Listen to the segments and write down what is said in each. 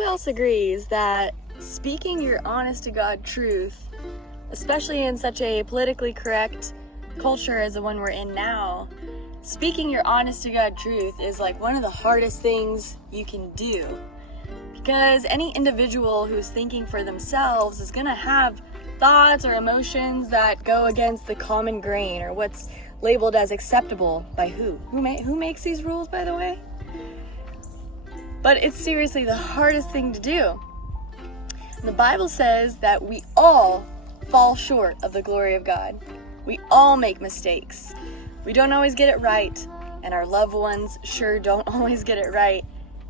who else agrees that speaking your honest to God truth, especially in such a politically correct culture as the one we're in now, speaking your honest to God truth is like one of the hardest things you can do? Because any individual who's thinking for themselves is going to have thoughts or emotions that go against the common grain or what's labeled as acceptable by who? Who makes these rules, by the way? But it's seriously the hardest thing to do. The Bible says that we all fall short of the glory of God. We all make mistakes. We don't always get it right, and our loved ones sure don't always get it right.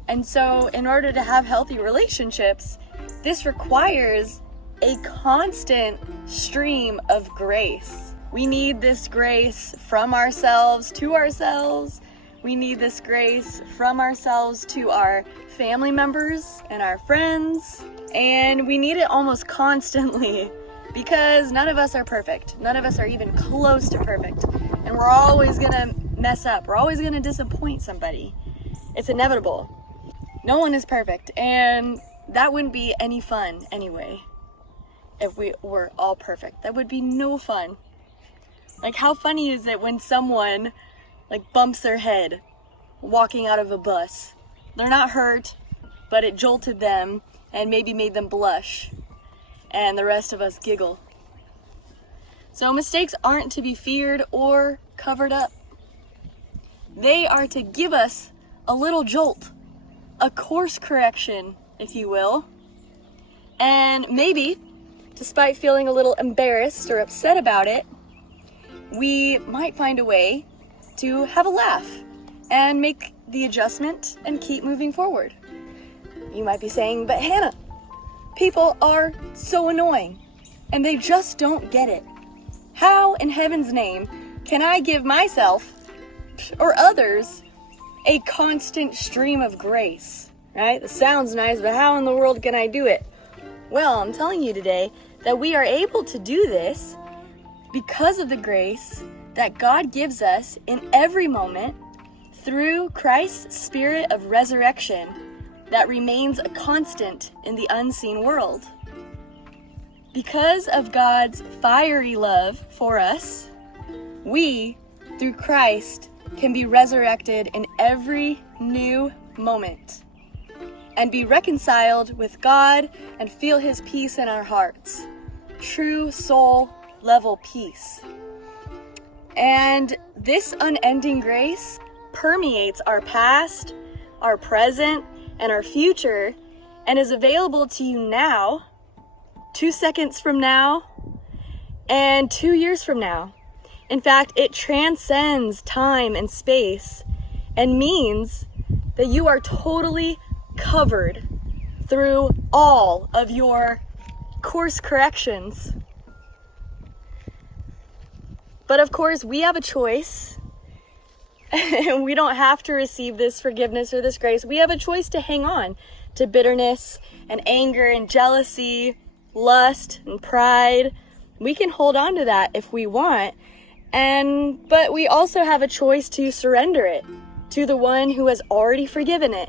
And so, in order to have healthy relationships, this requires a constant stream of grace. We need this grace from ourselves to ourselves. We need this grace from ourselves to our family members and our friends. And we need it almost constantly because none of us are perfect. None of us are even close to perfect. And we're always gonna mess up. We're always gonna disappoint somebody. It's inevitable. No one is perfect. And that wouldn't be any fun anyway. If we were all perfect, that would be no fun. Like, how funny is it when someone bumps their head walking out of a bus? They're not hurt, but it jolted them and maybe made them blush, and the rest of us giggle. So mistakes aren't to be feared or covered up. They are to give us a little jolt, a course correction, if you will, and maybe, despite feeling a little embarrassed or upset about it, we might find a way to have a laugh and make the adjustment and keep moving forward. You might be saying, but Hannah, people are so annoying and they just don't get it. How in heaven's name can I give myself or others a constant stream of grace, right? That sounds nice, but how in the world can I do it? Well, I'm telling you today that we are able to do this because of the grace that God gives us in every moment through Christ's spirit of resurrection that remains a constant in the unseen world. Because of God's fiery love for us, we, through Christ, can be resurrected in every new moment and be reconciled with God and feel His peace in our hearts. True soul level peace. And this unending grace permeates our past, our present, and our future, and is available to you now, 2 seconds from now, and 2 years from now. In fact, it transcends time and space and means that you are totally covered through all of your course corrections. But of course, we have a choice. And we don't have to receive this forgiveness or this grace. We have a choice to hang on to bitterness and anger and jealousy, lust and pride. We can hold on to that if we want. But we also have a choice to surrender it to the one who has already forgiven it.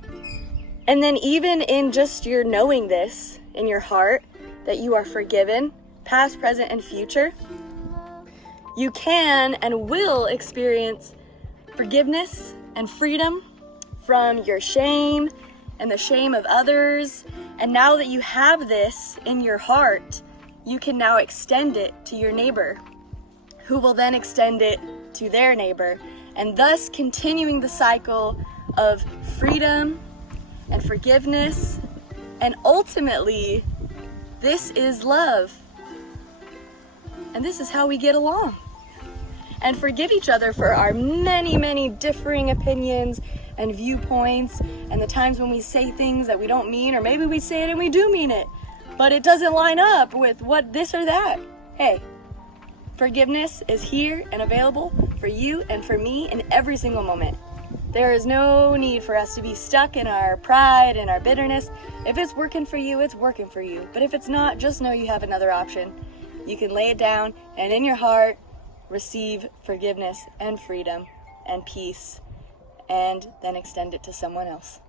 And then even in just your knowing this in your heart, that you are forgiven, past, present, and future, you can and will experience forgiveness and freedom from your shame and the shame of others. And now that you have this in your heart, you can now extend it to your neighbor, who will then extend it to their neighbor, and thus continuing the cycle of freedom and forgiveness. And ultimately, this is love. And this is how we get along and forgive each other for our many, many differing opinions and viewpoints, and the times when we say things that we don't mean, or maybe we say it and we do mean it, but it doesn't line up with what this or that. Hey, forgiveness is here and available for you and for me in every single moment. There is no need for us to be stuck in our pride and our bitterness. If it's working for you, it's working for you. But if it's not, just know you have another option. You can lay it down and in your heart receive forgiveness and freedom and peace, and then extend it to someone else.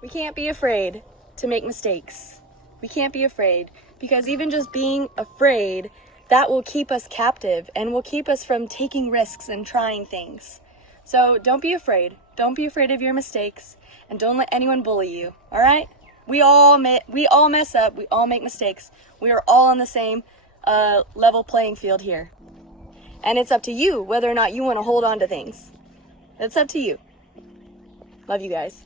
We can't be afraid to make mistakes. We can't be afraid, because even just being afraid, that will keep us captive and will keep us from taking risks and trying things. So don't be afraid. Don't be afraid of your mistakes, and don't let anyone bully you, all right? We all mess up. We all make mistakes. We are all on the same level playing field here. And it's up to you whether or not you want to hold on to things. It's up to you. Love you guys.